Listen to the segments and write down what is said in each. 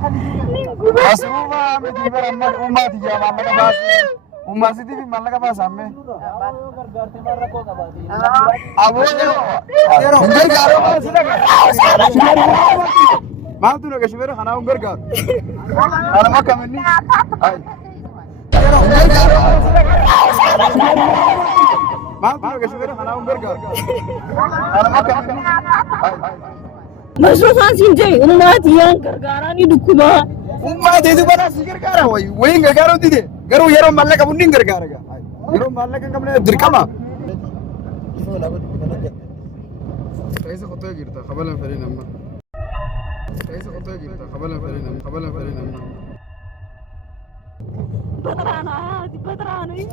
Asuma miti beramma ummati jama maka bas. Umma siti fi malaka bas amme. Abo ungar garo ma tu naga shibero khana ungar garo. Ana maka minni. Ay. Ungar garo ma tu naga shibero khana ungar garo. Ana maka minni. Ay. Masukan sinjai umat yang gargarani dukuma. Umat itu pada si gargara woi gargara dide. Garu yero mallaka bunning gargara ga. Yero mallaka kamne dirkama. Kaisa khoto girta khabala farin amma. Kaisa khoto girta khabala farin amma. Patrana ini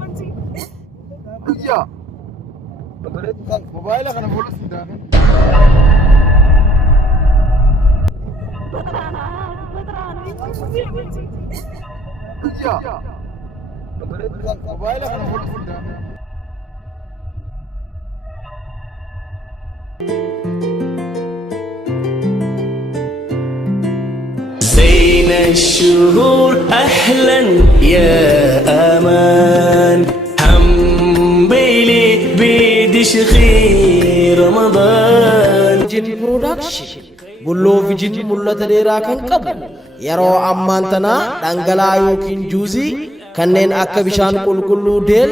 manci. Iya. Mobile kana bolos tidak. Patrana ini manci. Iya. Mobile kana bolos tidak. بين الشهور أهلا يا أمان حمبيلي بيدش خير رمضان جن برودكشن بلو فيجن ملة ديرا كان قبل يرو أمانتنا دانغلا يوكين جوزي كنن أكا بشان كل ديل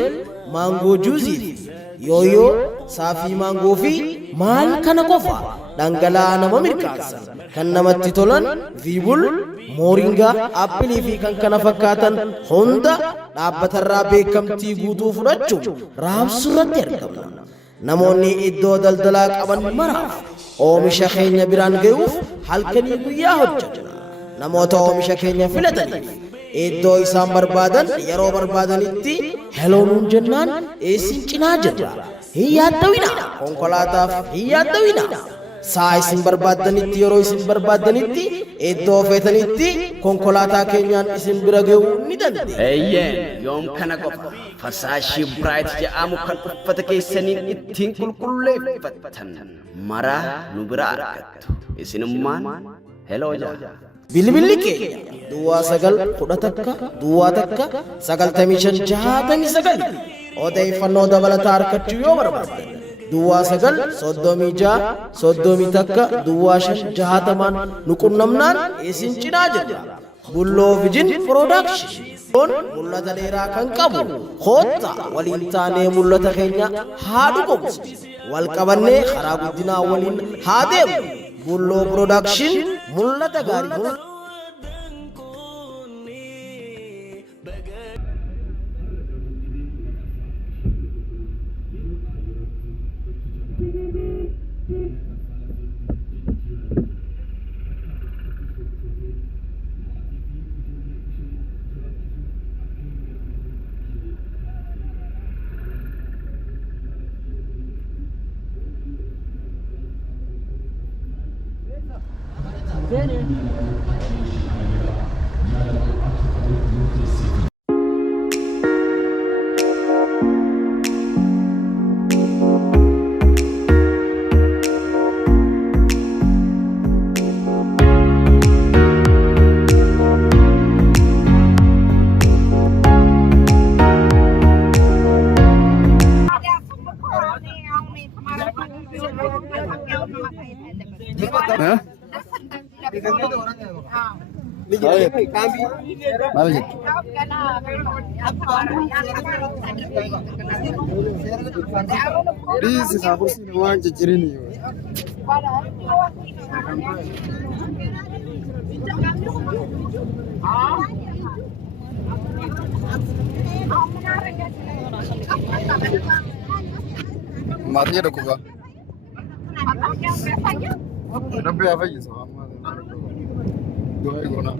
مانغو جوزي يويو صافي مانغو في مال كان قفا دانغلا نما مركاسا كان نمتي تولن فيبول مورينغا أبلي في كان فكاتن هوندا دابترا بكمتي غوتو فرچو رام سورت يركبنا نموني إدو دلدلاك أبن مراف oomisha keenya biraan ga'uuf halkanii guyyaa hojjetna namoota oomisha keenya filataniif iddoo isaan barbaadan yeroo barbaadanitti heloonuun jennaan eessin cinaa jirra hin yaaddawina konkolaataaf hin yaaddawina saa isin barbaadanitti yeroo isin barbaadanitti iddoo feetanitti konkolaataa keenyaan isin bira ga'uu ni dandeenya. Eeyyeen yoom kana qofa fasaashii Bright jedhamu kan uffata keessaniin ittiin qulqulleeffatan maraa nu bira argattu isinummaan heloo jaa. Bilbilli keenya duwwaa 911 odeeffannoo dabalataa argachuu yoo barbaaddan duwwaa 936 duwwaa 560 nu qunnamnaan isin cinaa jirra. Bulloo Vijin Production mul'ata dheeraa kan qabu kootta waliin taanee mul'ata keenya haa dhugoomsu wal qabannee karaa guddinaa waliin haa deemu. Bulloo Production mul'ata gaarii. This is how we want to journey. Matnya dah kuba. Nampak apa je sama. Dua guna.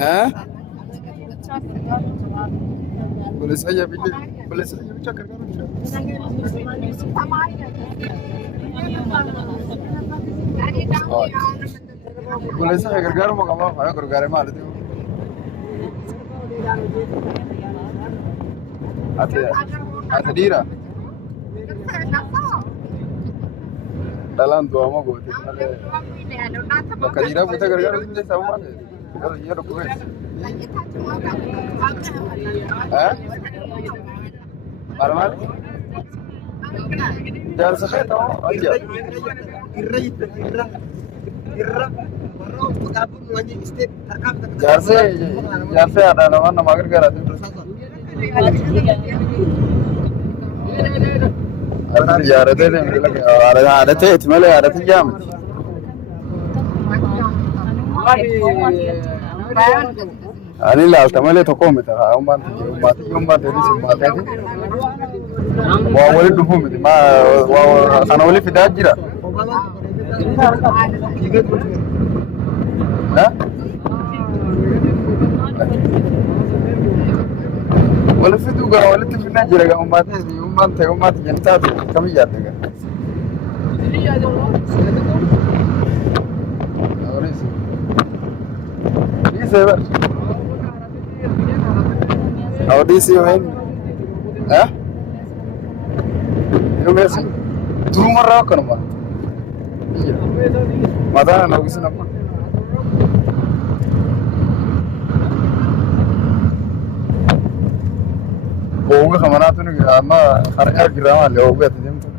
Hah? Boleh saja pilih, boleh saja cakap kan? Boleh saja gargar mau kamu, ayo gargar mana tu? Ada dira. dalan dua mau gue Bakal buta gara-gara ini sama mana? Kalau iya udah gue. Hah? Arman? Jangan sampai tahu aja. Jangan ada nama gara-gara itu. Ada itu malah ada jam. Ani lah, tamale to kom ta, umban ini semua tadi. Wa wali dufu miti, ma wa sana wali fidah jira. Hah? Wali fidu ga wali tifina jira ga umban janta kami jata ga. Sever. Audisi main. Hah? Yo messi. Turu marra kan ma. Iya. Mata na gusin apa? Boga kemana tuh nih? Ama harga kira mah lewat tuh jam tuh.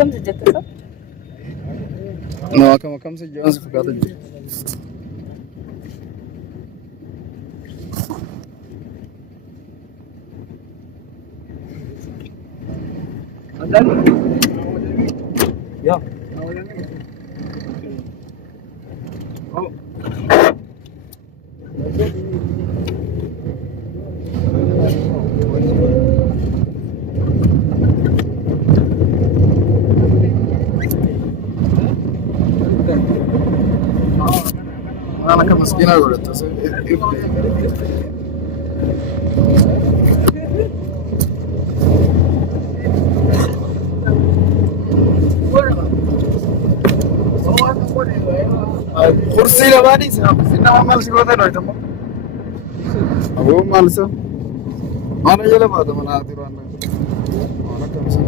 كم سجلت No, كم سجلت فقط جي. يا أنا كمسكين أقول لك kursi lama ni sih, sini mal sih kau tahu itu mah. Aku mal sih. Mana je lepas tu mana hati orang. Mana kemsi.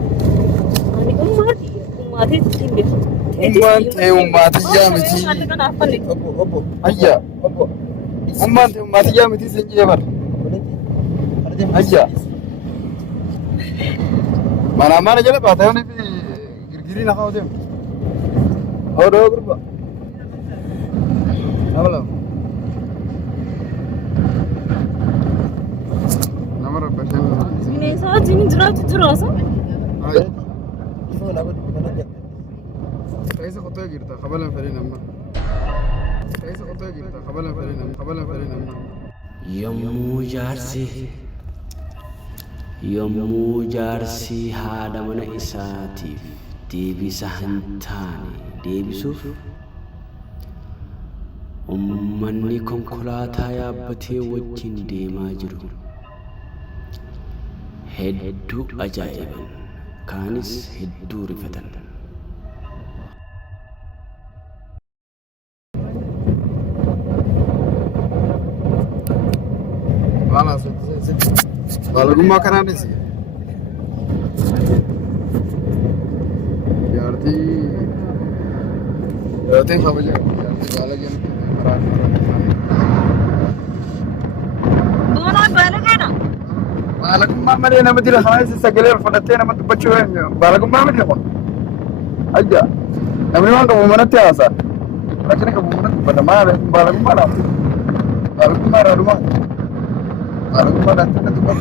Umat ya mesti. Ayah. Umat ya mesti senjata ber. Ayah. Mana je lepas tu ni giri nak kau tu. Ada berapa? Apa lah? Nama apa sih? Ini sahaja ini jelas sah. Ayah. Kaisa kau tu girta, khabar apa ni nama? Kaisa kau tu girta, khabar apa ni nama? Yommuu jaarsi haadha mana isaatiif deebisa hin taane deebisuuf ummanni konkolaataa yaabbatee wajjin deemaa jiru hedduu ajaa'iban kaanis hedduu rifatan. Kalau rumah kan ada sih. Berarti apa aja? Kalau lagi merah. Dua balagan. Balagan mama dia nama dia hanya sesegelir fanatik nama tu pacuan. Balagan mama dia pun. Aja. Nama memang kamu mana tiasa. Akhirnya kamu mana pada mana? Balagan mana? Balagan mana rumah? Balagan mana tu pas.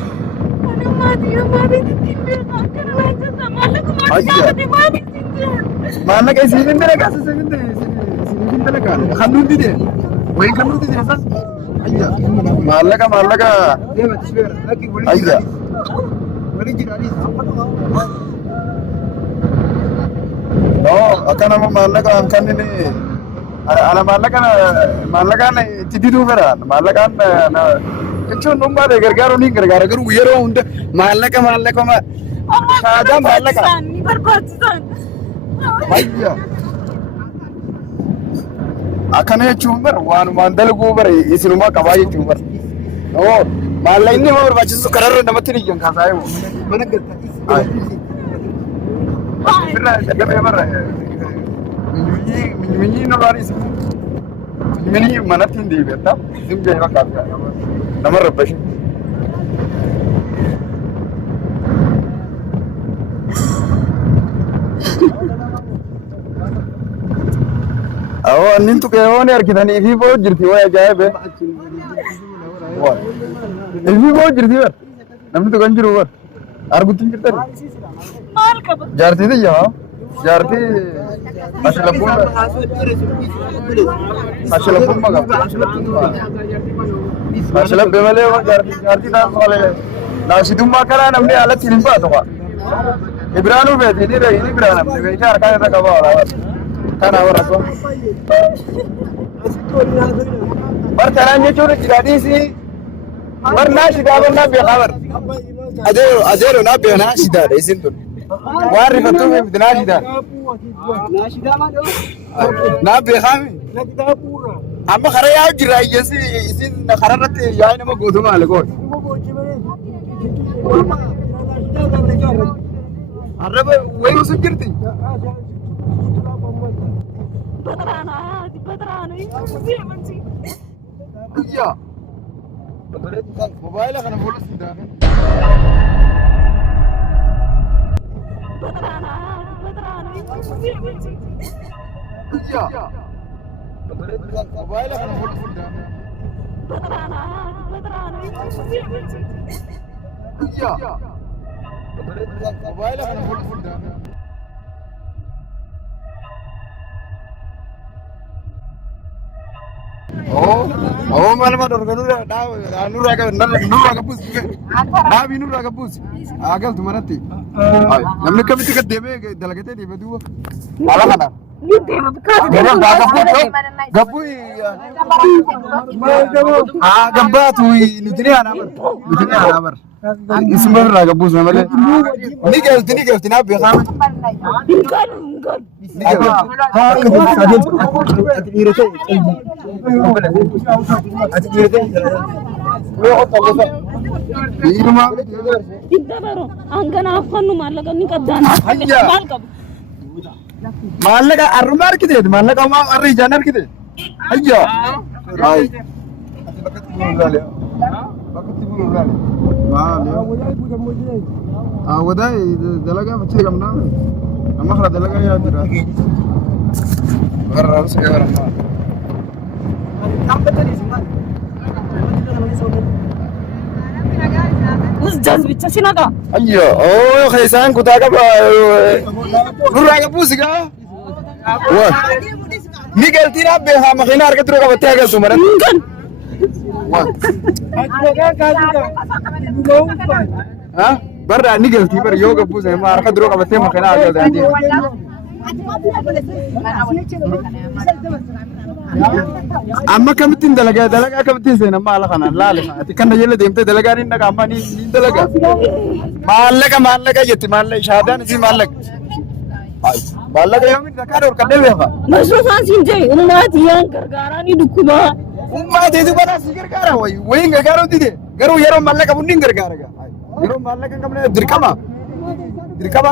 Mana kayak sini mereka sini mereka kanun di deh, wah kanun di deh sas, aja, malaka, aja, oh, akan nama malaka angkat ini, Ana maallaqaan itti diduu fedha. Maallaqaan jechuun dhuunfaa ta'e gargaaru ni gargaara garuu yeroo hunda maallaqa shaadaan maallaqa. Ni barbaachisan. Ayya. Akkana jechuun bara waanumaan dalaguu bara isinumaa qabaa jechuun bara. Oo maallaqni nama barbaachisu kararra namatti ni kaasaa yoo. Mana galtaa. Birraa dadhabee bara. Minyi nolaanis. Minyi manatti hin deebi'atta. Simjee fakkaata. Nama rabbashi. Annin tuqee waan argitanii fi boo jirti waa ajaa'ibe. Ifi boo jirti bar. Namni tuqan jiru bar. Argutti hin jirtani. Maal qaba? Jaartii xiyyaa. Jaartii ashilabbuun magaa. Ashilabbee malee jaartii taasisu malee. Naasitummaa karaa namni alatti hin baatu qaba. Ibiraanuu beeti ni biraan namni beekee harkaan irra qabaa walaabaa. Kana warra kun. Bartanaan jechuun jiraadhiisi. Barnaa shidaa barnaa beekaa bar. Adeero naa beekaa shidaadha isin tun. Waan rifattuuf miti naa shidaadha. Naa beekaa mi? Amma karaa yaa'u jira iyyasi isin karaa irratti yaa'ii nama gootu maali gooti? Arraba wayii sun jirti? Iya. Mobile kana fuula sidaame. Iya. Mobile kana fuula sidaame. Iya. Mobile kana fuula sidaame. Oh, malam ada orang nurra, nurra kapus, nabi nurra kapus. Agal tu mana ti? Namni kami tiket deme, dalagete deme dua. Malah mana? Ni dema bekas. Deme gapu gamba tu nutini anabar. Isma nurra kapus namanya. Ni kel tina bekam. Bukan. Iddabaro angana affannu mallaqa ni qabdana. Maal qabu? Mallaqa arruma arkite mallaqa ma arri jan arkite. Ayya. Ay. Bakati bulale. Wadai dalaga macam kamna. Amma khara dalaga ya jira. Garra uske garra. Us jazbicha sinaga. Ayyo, oh khaisan kuta ka nurra ka pusiga. Wah. Ni galti na be ha makhina arka tro ka batte agal tumara. Wah. Ha? Barra ni galti bar yoga pusa ma arka tro ka batte makhina agal dadi. Amma kamitin dalaga kamitin sai nan mala kana lale ati kan yele demte dalaga ni naga amma ni dalaga mallaka yetti mallaka shadan si mallaka mallaka yomin zakar or kadde wefa Masufan sinje ummat yang gargarani dukuma ummat edu bana si gargara way gargaro dide garu yero mallaka bunnin gargara ga yero mallaka kamne dirkama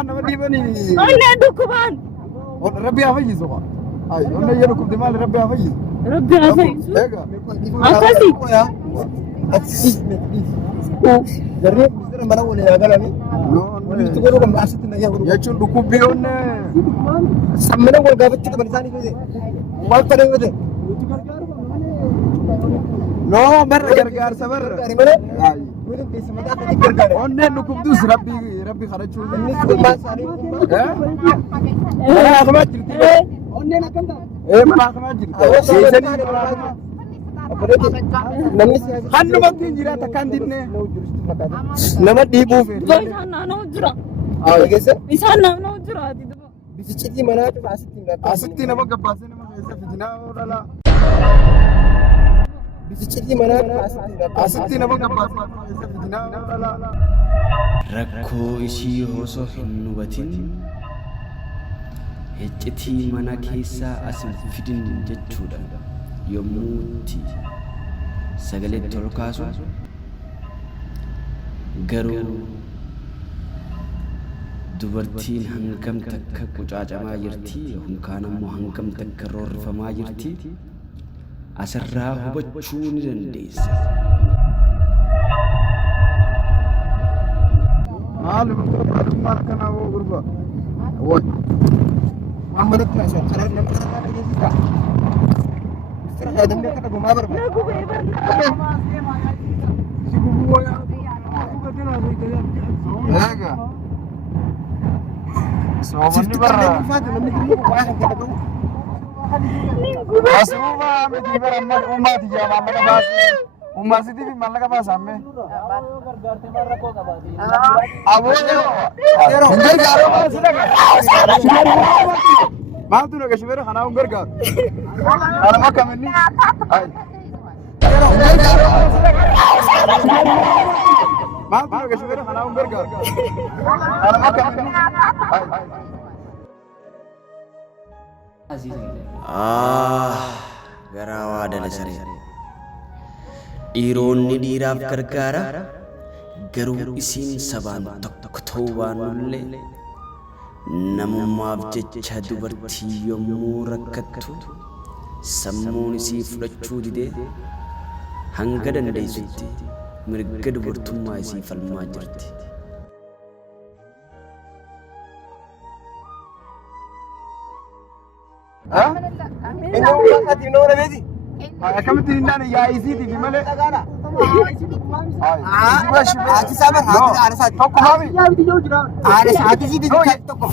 namadi bani alle dukuman rabbi afayi soba ay onna yero kum dimal rabbi afayi Rabbi afayi ega akasi jarre misra mana wala ya galani no itu ko kam asitina ya chun dukubbi onne sammena wal gabatti ko banisani ko wal tare wede no mar gargar sabar ay onne nukum dus rabbi kharaju ma sani eh khama jirti onne nakanda mana khama jirti sesani hannu matti jira takandinne nama dibu fe sana no jira ay gese sana no jira ati bisichiti mana to asitti nama gabbase nama fitinaa oolala. Bisichilli manaa Asitti nama gabaasa fitinaa oolala. Rakkoo ishii osoo hin hubatin iccitii mana keessaa as hin fidin jechuudha yommuu itti sagaleetti ol kaasu garuu dubartiin hangam takka qucaacamaa jirti yookaan ammoo hangam takka roorrifamaa jirti asirraa hubachuu ni dandeessa. Maal kana hoo gurba? Woon. Amma natti naasoo karaa nama karaa nama geessisaa. Sira yaadamee akka dhagumaa barbaada. Nagubee barbaada. Si gubuu yaa. Eega. Soomanni barra. Asuma miti bara amma ummati jaama amma kabaasi. Ummasitti fi mallaqa baasamme. Aboo yeroo. Maaltu naga shibera kana un gargaaru. Ana makka minni. Ay. Maaltu naga shibera kana un gargaaru. Ana makka minni. Ay. Garaa dala saree. Dhiironni dhiiraaf gargaara garuu isiin sabaan tokko ta'uu baannullee namummaaf jecha dubartii yommuu rakkattu sammuun isii fudhachuu didee hanga dandeessutti mirga dubartummaa isii falmaa jirti. Akkamitti hindaan yaa'isiiti fi malee. Ati sabar hati arasat. Tokko maami. Ati sidi tokko.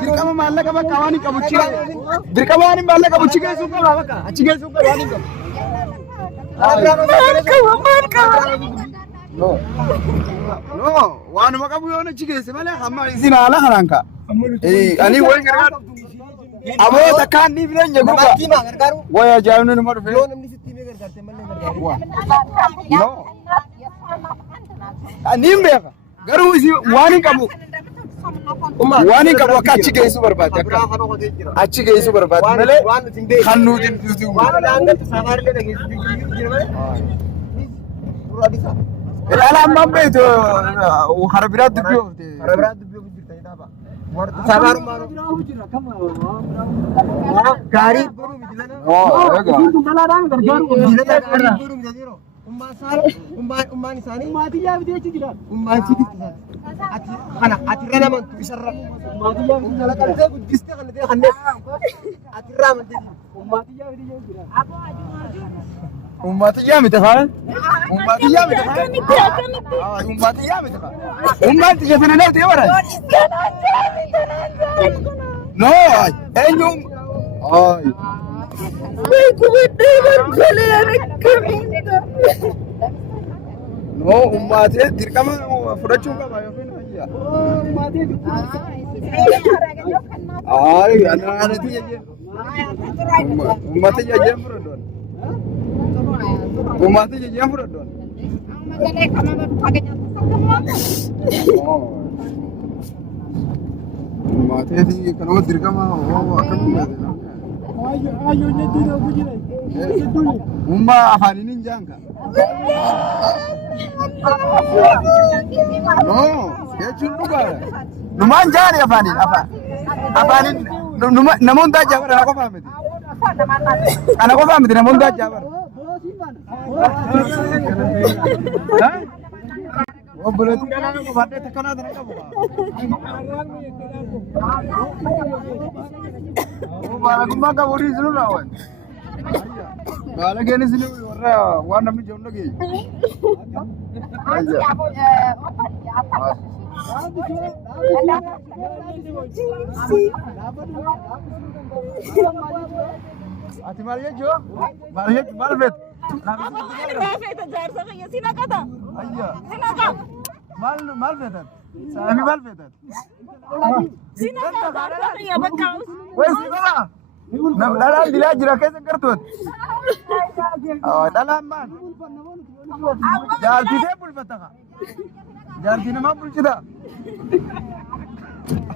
Dirqama maallaqa bakka waan hin qabuchi. Dirqama waan hin maallaqa qabuchi geessuu qaba bakka. Achi geessuu qaba waan hin qabu. Maal qaba. No, waanuma qabu yoo achi geesse malee hamma isin haala kanaan ka'a. Ani waliin gargaaru. Aboo takkaan ni filan jedhu ba. Waya jaayinu nima dhufe. Yoo namni sitti mee gargaarte malee gargaaru. No. Ani hin beeka. Garuu isi waan hin qabu. Waan hin qabu akka achi geessu barbaadde akka. Achi geessu barbaadde malee kan nuti nuti. Waan daangaltu safaarlee dhageessu jira malee. Ilaala amma beektu hara biraatti dubbii oofte. Hara biraatti dubbii oofte jirta jedhaa sabarummaa gaarii boruu miti lana. Ummaan isaanii maatiyyaa bitee jechuun jira. Ummaan sidiitti isaati. Kana atirra namantu isarra. Maatiyyaa qaltee guddistee kan ta'e kanneen atirra amantee maatiyyaa bitee jechuun jira. Ummatiyyaa miti faan. Ummatiyyaa miti faan. Ummatiyyaa miti faan. Ummatti jettanii nafti yoo bara. No, eenyu. Ay. No, ummatee dirqama fudhachuu qaba yookiin hayya. Ay, anaanati jajjee. Ummati jajjee fudhaddoon. Ummati jajjee fudhaddoon. Ummati kanuma dirqama akkamii umma afaaniin hin jaanka. No, jechuun dhugaadha. Numaan jaani afaaniin afaan. Afaaniin namoonni taajaa bara na qofaa miti. Ana qofaa miti namoonni taajaa bara. Obboleetti kanaa qofaadhee takkanaa tana qabu. Maalagummaa qabuudhiis nu raawwan. Baala keenis ni warra waan namni jedhu dhageessu. Ati maal jechuudha? Maal feetu? Maal feeta jaarsa kiyya si naqata? Ayya. Si naqa? Maal feetan? سامي بالفتات يا بكاو وين سيبا لا لا دي لا جرا كيف كرتوت لا لا مان جارتي ده بالفتاة جارتي ما بالكذا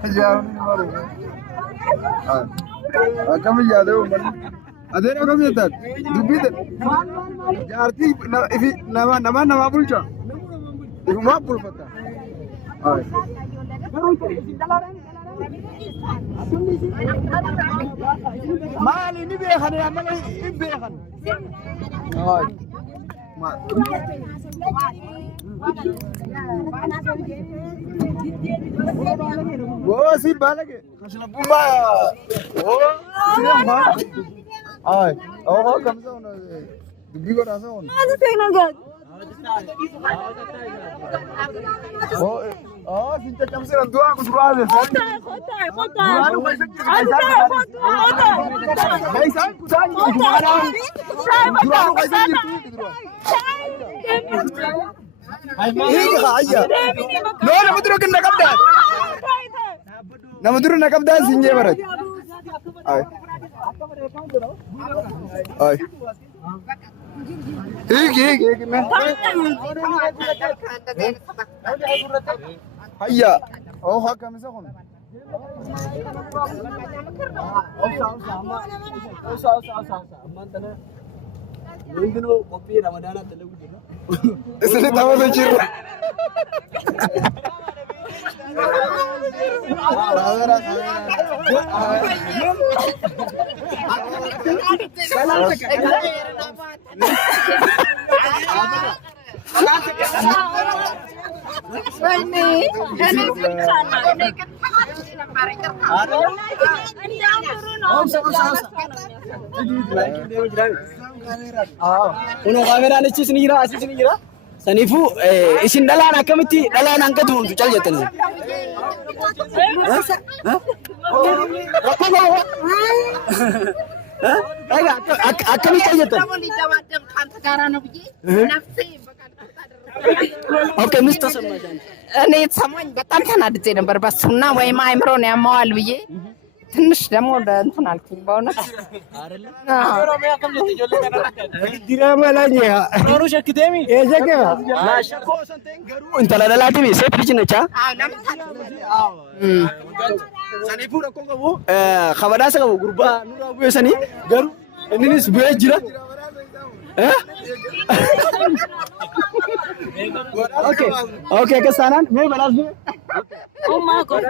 جارتي ما بالكذا كم يجادو أدينا كم يجاد دبي ده جارتي في نما بالكذا ما بالفتاة مالي نبيخن يا مالي نبيخن वो सी बालके कसला बुंबा ओ सिनेमा आय ओ कम से होना दुबी को रासा होना आज तेनो गया ओ सिंचा कम से रंदुआ को सुरा दे होता दुरानु कैसा कुदान दुरानु कैसा ठीक है आया नो नमदुरो किन नकबदा नमदुरो नकबदा सिंजे बरत आय आय ठीक मैं هيا او ها كم سكون Indino kopi Ramadan telugu juga. इसने तवा से चिर Uno kamera ni cis ni gira. Sanifu isin dalan akamiti dalan angkat mun cal jatan. Akamiti jatan. Oke Mr. Samajan. እኔ ሰሞን በጣም ተናድጄ ነበር በሱና ወይም አይምሮን ያማዋል ብዬ ትንሽ ደግሞ እንትን አልኩኝ በእውነት ዲራማ ላይ ሮሩ ሸክቴሚ ኤዘገባ ማሸኮ ሰንቴን ገሩ እንተላላላቲ ሴት ልጅ ነቻ ሰኒፉ ረኮንገቡ ኸበዳሰ ገቡ ጉርባ ኑራ ቡየ ሰኒ ገሩ እንኒስ ቡየ ጅራ Okay, kesanan, me balas ni. Oh my God.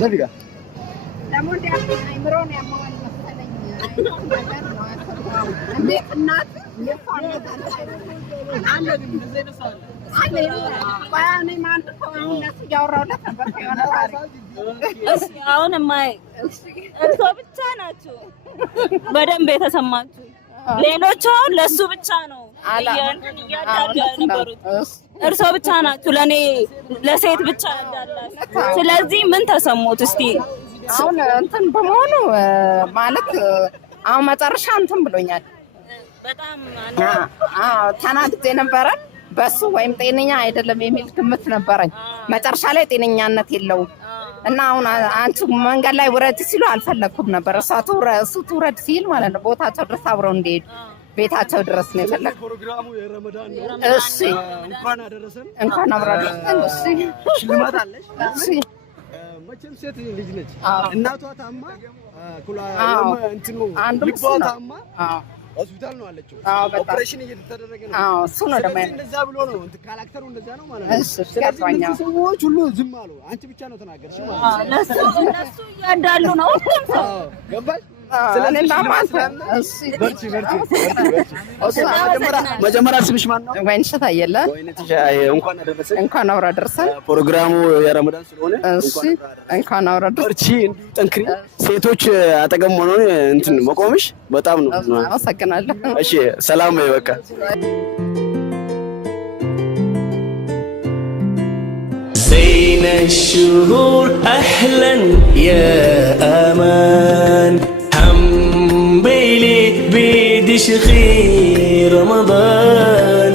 Jadi kah? Namun dia Imron yang mau dia penat dia panas ada di mana ada apa nih mantap kalau nasi jauh dah sampai mana hari አሁን ማይ እርሶ ብቻ ናቸው በደንብ የተሰማችሁ ሌሎቹ ለሱ ብቻ ነው ያዳሉት እርሶ ብቻ ናችሁ ለኔ ለሴት ብቻ እንዳላችሁ ስለዚህ ምን ተሰሙት እስቲ አሁን እንትን በመሆኑ ማለት አሁን መጨረሻ እንትን ብሎኛል በጣም ተናድጄ ነበረ በሱ ወይም ጤነኛ አይደለም የሚል ግምት ነበረኝ መጨረሻ ላይ ጤነኛነት የለውም እና አሁን አንቺ መንገድ ላይ ውረድ ሲሉ አልፈለኩም ነበር እሱ ትውረድ ሲል ማለት ነው ቦታቸው ድረስ አብረው እንዲሄዱ ቤታቸው ድረስ ነው የፈለኩት ፕሮግራሙ የረመዳን ነው እሺ እንኳን አደረሰን እንኳን አብረን እሺ ሽልማት አለሽ እሺ መቼም ሴት ልጅ ነች እናቷ ታማ ኩላ እንትኑ ልቧ ታማ ሆስፒታል ነው አለችው ኦፕሬሽን እየተደረገ ነው እሱ ነው ደግሞ እንደዛ ብሎ ነው ካራክተሩ እንደዛ ነው ማለት ነው እሺ ስለዚህ ሰዎች ሁሉ ዝም አሉ አንቺ ብቻ ነው ተናገርሽ ማለት ነው ለሱ ያዳሉ ነው ገባሽ መጀመሪያ ስምሽ ማን ነው? ወይንሸት አየለ። እንኳን አደረሰሽ። እንኳን አብራ ደርሰን። ፕሮግራሙ የረመዳን ስለሆነ እንኳን አብራ ደርሰን። እርቺ ጠንክሪ። ሴቶች አጠገብ መሆኑን እንትን መቆምሽ በጣም ነው። አመሰግናለሁ። እሺ ሰላም ነው። በቃ زين الشهور أهلا يا أمان هم بيلي بيدش خير رمضان